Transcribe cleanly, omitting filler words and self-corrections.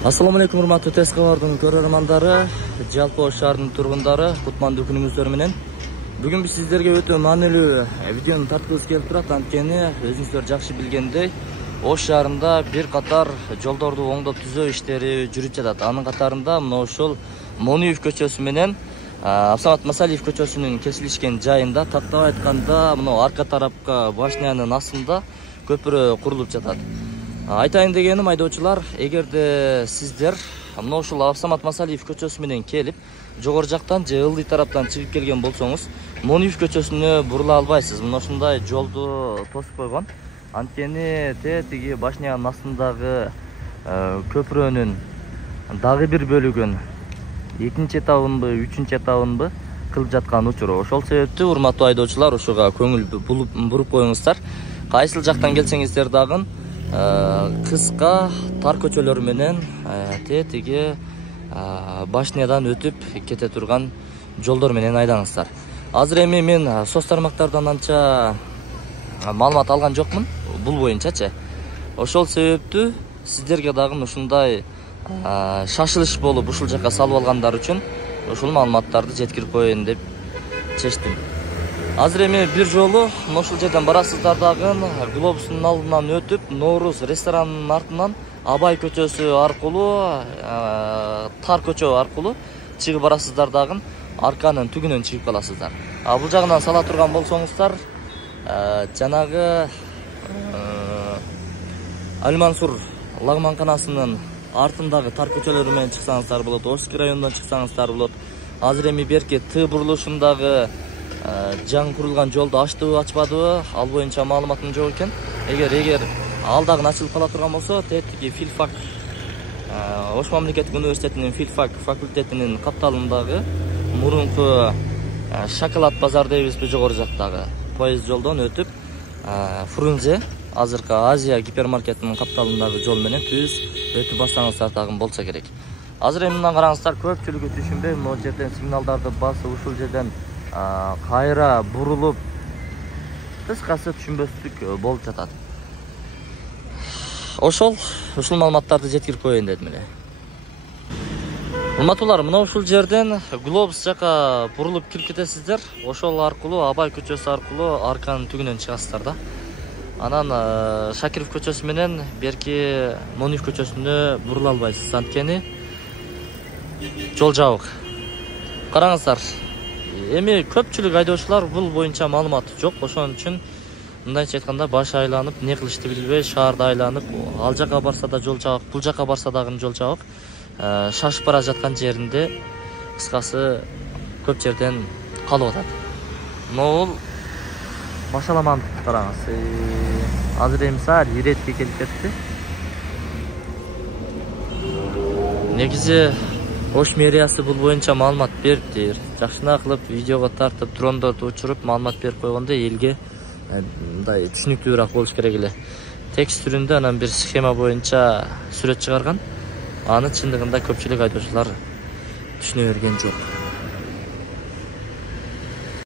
Assalamu alaikum урматтуу Тез кабардын көрөрмандары, жалпы Ош шаарынын тургундары, кутмандуу күнүңүздөр менен. Бүгүн биз сиздерге өтө маанилүү видеону тарткыбыз келип турат. Анткени өзүңүздөр жакшы билгендей, Ош шаарында бир катар жолдорду оңдоп түзөө иштери жүрүп жатат. Анын катарында мына ушул Монуев көчөсү менен Абсамат Масалиев көчөсүнүн кесилишкен жайында, тактап айтканда, мына арка тарапка башнянын астында көпүрө курулуп жатат. Айтайын дегеним, айдоочулар, эгерде сиздер мына ушул Абсамат Масалиев көчөсү менен келип, жогору жактан же ылдый тараптан чыгып келген болсоңуз, Монуев көчөсүнө бурула албайсыз. Мына ушундай жолду тосуп койгон. Анткени тиги башнянын астындагы көпүрөнүн дагы бир бөлүгүн экинчи этабынбы, үчүнчү этабынбы кылып жаткан учуру. Ошол себептүү урматтуу айдоочулар, ушуга көңүл буруп коюңуздар. Кайсыл жактан келсеңиздер дагы кыска тар көчөлөр менен тиги башнядан өтүп кете турган жолдор менен айдаңыздар. Азыр эми мен соц тармактардан анча маалымат алган жокмун бул боюнчачы. Ошол себептүү сиздерге дагы ушундай шашылыш болуп ушул жакка салып алгандар үчүн ушул маалыматтарды жеткирип коеюн деп чечтим. Азыр эми бир жолу ушул жерден барасыздар дагы глобустун алдынан өтүп, Ноорус ресторанынын артынан Абай көчөсү аркылуу, тар көчө аркылуу чыгып барасыздар дагы арканын түгүнөн чыгып каласыздар. Бул жагынан сала турган болсоңуздар, жанагы Аль-Мансур лагманканасынын артындагы тар көчөлөр менен чыксаңыздар болот, Ошский районунан чыксаңыздар болот. Азыр эми берки Т бурулушундагы жаңы курулган жолду ачтыбы, ачпадыбы, ал боюнча маалыматым жок экен. Эгер ал дагы ачылып кала турган болсо, тетиги филфак, Ош мамлекеттик университетинин филфак факультетинин капталындагы мурунку шоколад базар дейбизби, жогору жактагы поезд жолдон өтүп, Фрунзе, азыркы Азия гипермаркетинин капталындагы жол менен түз өтүп баштаңыздар дагы болсо керек. Азыр эми мындан караңыздар, көпчүлүгү түшүнбөй, могу жерден сигналдарды басып, ушул жерден кайра бурулуп, кыскасы түшүнбөстүк болуп жатат. Ушул маалыматтарды жеткирип коеюн дедим эле. Урматтуулар, мына ушул жерден глобус жака бурулуп кирип кетесиздер. Ошол аркылуу Абай көчөсү аркылуу арканын түгүнөн чыгасыздар да. Анан Шакиров көчөсү менен берки Монуев көчөсүнө бурула албайсыз. Анткени жол жабык. Караңыздар. Эми көпчүлүк айдоочулар бул боюнча маалымат жок. Ошон үчүн мындайча айтканда баш айланып, эмне кылышты билбей, шаарда айланып, ал жака барса да жол жабык, бул жака барса дагы жол жабык. Шашып бара жаткан жеринде кыскасы көп жерден калып атат. Бул машаламан караңыз. Азыр эми саат иретке келип кетти. Негизи Ош мэриясы бул боюнча маалымат бериптир. Жакшына кылып видеого тартып, дрондорду учуруп маалымат берип койгондо элге мындай түшүнүктүүрөөк болуш керек эле. Текст түрүндө анан бир схема боюнча сүрөт чыгарган. Аны чындыгында көпчүлүк айдоочулар түшүнө берген жок.